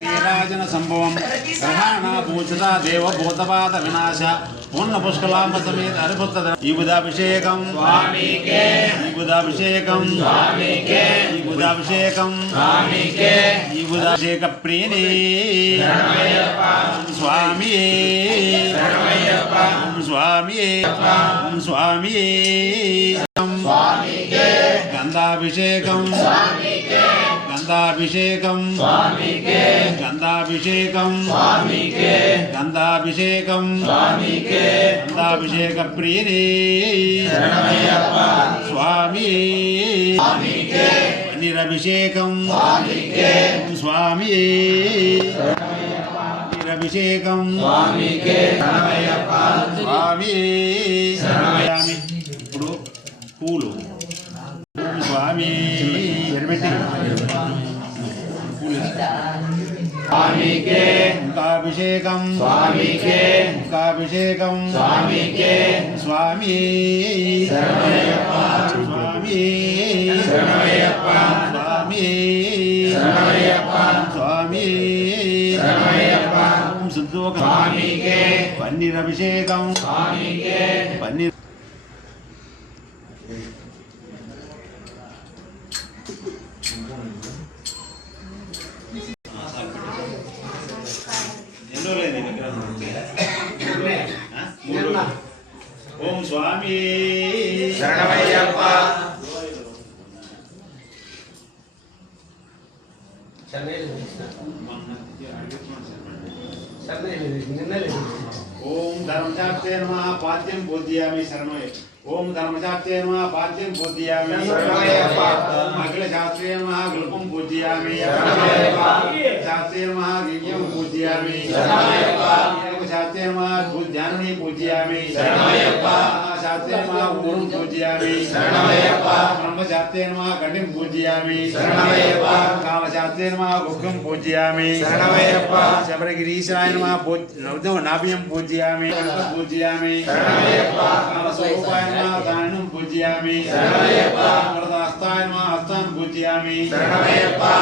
राजन संभवम ग्रहाणा पूजिता देव भूतपाद विनाश पूर्ण पुष्कलांब समेत हरिपुत्र युगदाभिषेकम स्वामी के युगदाभिषेकम स्वामी के युगदाभिषेकम स्वामी के युगदाभिषेक प्रियने स्वामी स्वामी स्वामी स्वामी के गंधाभिषेकम स्वामी के गंधाभिषेकम स्वामी के गंधाभिषेकम स्वामी के गंधाभिषेकम स्वामी के गंधाभिषेक प्रियने स्वामी स्वामी के निरभिषेकम स्वामी के स्वामी निरभिषेकम स्वामी के स्वामी शरणमयामि ఇప్పుడు పూలు स्वामी स्वामी के मुखाभिषेकम स्वामी के मुखाभिषेकम स्वामी के स्वामी शरणमयप्पा स्वामी शरणमयप्पा स्वामी शरणमयप्पा स्वामी शरणमयप्पा शुद्धोक स्वामी के पन्नीरभिषेकम स्वामी के पन्नीर ओम स्वामी शरणमयप्पा ओम धर्मशास्त्रे नमः पाद्यं बोधयामि शरणमय ओम धर्मशास्त्रे नमः पाद्यं बोधयामि शरणमयप्पा ओम अखिलशास्त्रे नमः गुल्पं बोधयामि शरणमयप्पा शास्त्रे नमः गिज्ञं बोधयामि शरणमयप्पा शास्त्रे नमः बुद्ध्यानि बोधयामि शरणमयप्पा शास्त्रे नमः गुरुं बोधयामि शरणमयप्पा ब्रह्मशास्त्रे नमः गणिं बोधयामि शरणमयप्पा कामशास्त्रे नमः गुह्यं बोधयामि शरणमयप्पा शबरगिरीशाय नमः नाभ्यं पूजयामि पूजयामि शरणमयप्पा कामस्वरूपाय नमः दानं पूजयामि शरणमयप्पा वरदास्ताय नमः हस्तान् पूजयामि शरणमयप्पा